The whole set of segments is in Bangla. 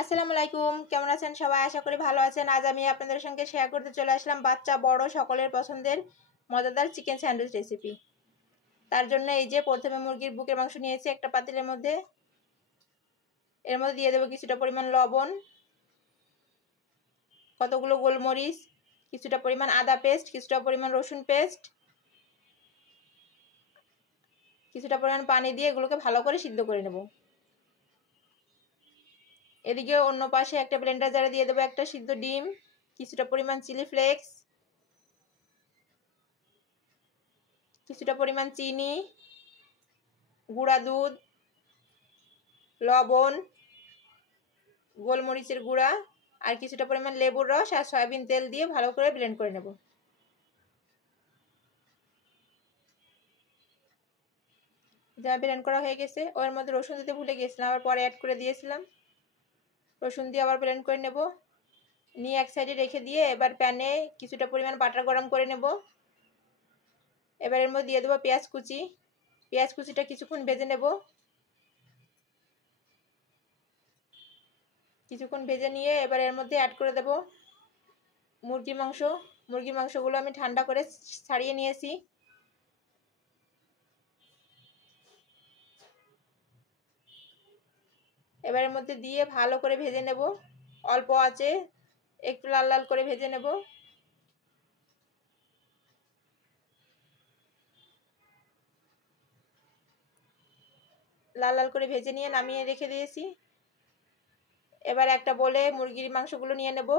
আসসালামু আলাইকুম, কেমন আছেন সবাই? আশা করি ভালো আছেন। আজ আমি আপনাদের সঙ্গে শেয়ার করতে চলে আসলাম বাচ্চা বড় সকলের পছন্দের মজাদার চিকেন স্যান্ডউইচ রেসিপি। তার জন্য এই যে প্রথমে মুরগির বুকের মাংস নিয়েছি একটা পাতিলের মধ্যে। এর মধ্যে দিয়ে দেবো কিছুটা পরিমাণ লবণ, কতগুলো গোলমরিচ, কিছুটা পরিমাণ আদা পেস্ট, কিছুটা পরিমাণ রসুন পেস্ট, কিছুটা পরিমাণ পানি দিয়ে এগুলোকে ভালো করে সিদ্ধ করে নেব। এদিকে অন্য পাশে একটা ব্লেন্ডার জারে দিয়ে দেবো একটা সিদ্ধ ডিম, কিছুটা পরিমাণ চিলি ফ্লেক্স, কিছুটা পরিমাণ চিনি, গুঁড়া দুধ, লবণ, গোলমরিচের গুঁড়া আর কিছুটা পরিমাণ লেবুর রস আর সয়াবিন তেল দিয়ে ভালো করে ব্লেন্ড করে নেব। যা ব্লেন্ড করা হয়ে গেছে, ওর মধ্যে রসুন দিতে ভুলে গেছিলাম, আবার পরে অ্যাড করে দিয়েছিলাম। রসুন দিয়ে আবার ব্লেন্ড করে নেব। নিয়ে এক সাইডে রেখে দিয়ে এবার প্যানে কিছুটা পরিমাণ বাটার গরম করে নেব। এবার এর মধ্যে দিয়ে দেবো পেঁয়াজ কুচি। পেঁয়াজ কুচিটা কিছুক্ষণ ভেজে নেব। কিছুক্ষণ ভেজে নিয়ে এবার এর মধ্যে অ্যাড করে দেব মুরগির মাংস। মুরগির মাংসগুলো আমি ঠান্ডা করে ছাড়িয়ে নিয়েছি। এবার এর মধ্যে দিয়ে ভালো করে ভেজে নেব, অল্প আঁচে একটু লাল লাল করে ভেজে নেব। লাল লাল করে ভেজে নিয়ে নামিয়ে রেখে দিয়েছি। এবার একটা বলে মুরগির মাংসগুলো নিয়ে নেব।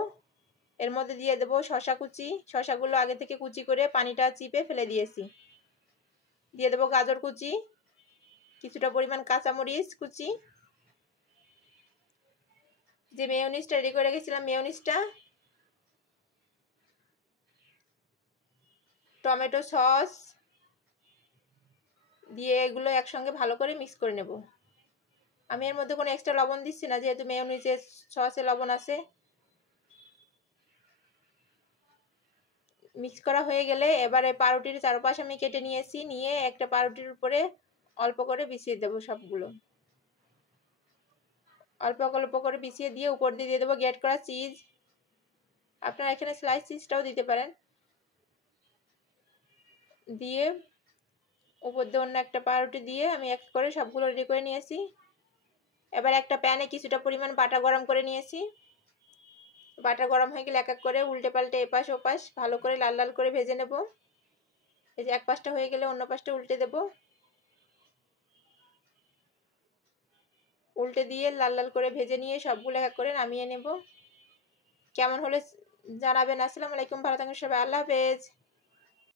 এর মধ্যে দিয়ে দেবো শসা কুচি। শসাগুলো আগে থেকে কুচি করে পানিটা চিপে ফেলে দিয়েছি। দিয়ে দেবো গাজর কুচি, কিছুটা পরিমাণ কাঁচামরিচ কুচি, যে মেয়োনিজটা রেডি করে রেখেছিলাম মেয়োনিজটা, টমেটো সস দিয়ে এগুলো একসঙ্গে ভালো করে মিক্স করে নেব। আমি এর মধ্যে কোনো এক্সট্রা লবণ দিচ্ছি না, যেহেতু মেয়োনিজের সসে লবণ আছে। মিক্স করা হয়ে গেলে এবারে পাউরুটির চারপাশ আমি কেটে নিয়েছি। নিয়ে একটা পাউরুটির উপরে অল্প করে বিছিয়ে দেবো সবগুলো। অল্প অল্প করে বিছিয়ে দিয়ে উপর দিয়ে দিয়ে দেবো গ্রেট করা চিজ। আপনারা এখানে স্লাইস চিজটাও দিতে পারেন। দিয়ে উপর দিয়ে অন্য একটা পাউরুটি দিয়ে আমি এক করে সবগুলো রেডি করে নিয়েছি। এবার একটা প্যানে কিছুটা পরিমাণ বাটার গরম করে নিয়েছি। বাটার গরম হয়ে গেলে এক এক করে উল্টে পাল্টে এপাশ ওপাশ ভালো করে লাল লাল করে ভেজে নেব। এই যে এক পাশটা হয়ে গেলে অন্য পাশটা উল্টে দেব। উল্টে দিয়ে লাল লাল করে ভেজে নিয়ে সবগুলো এক এক করে নামিয়ে নেব। কেমন হলে জানাবেন। আসসালামু আলাইকুম, ভালো থাকুন সবাই, আল্লাহ হাফেজ।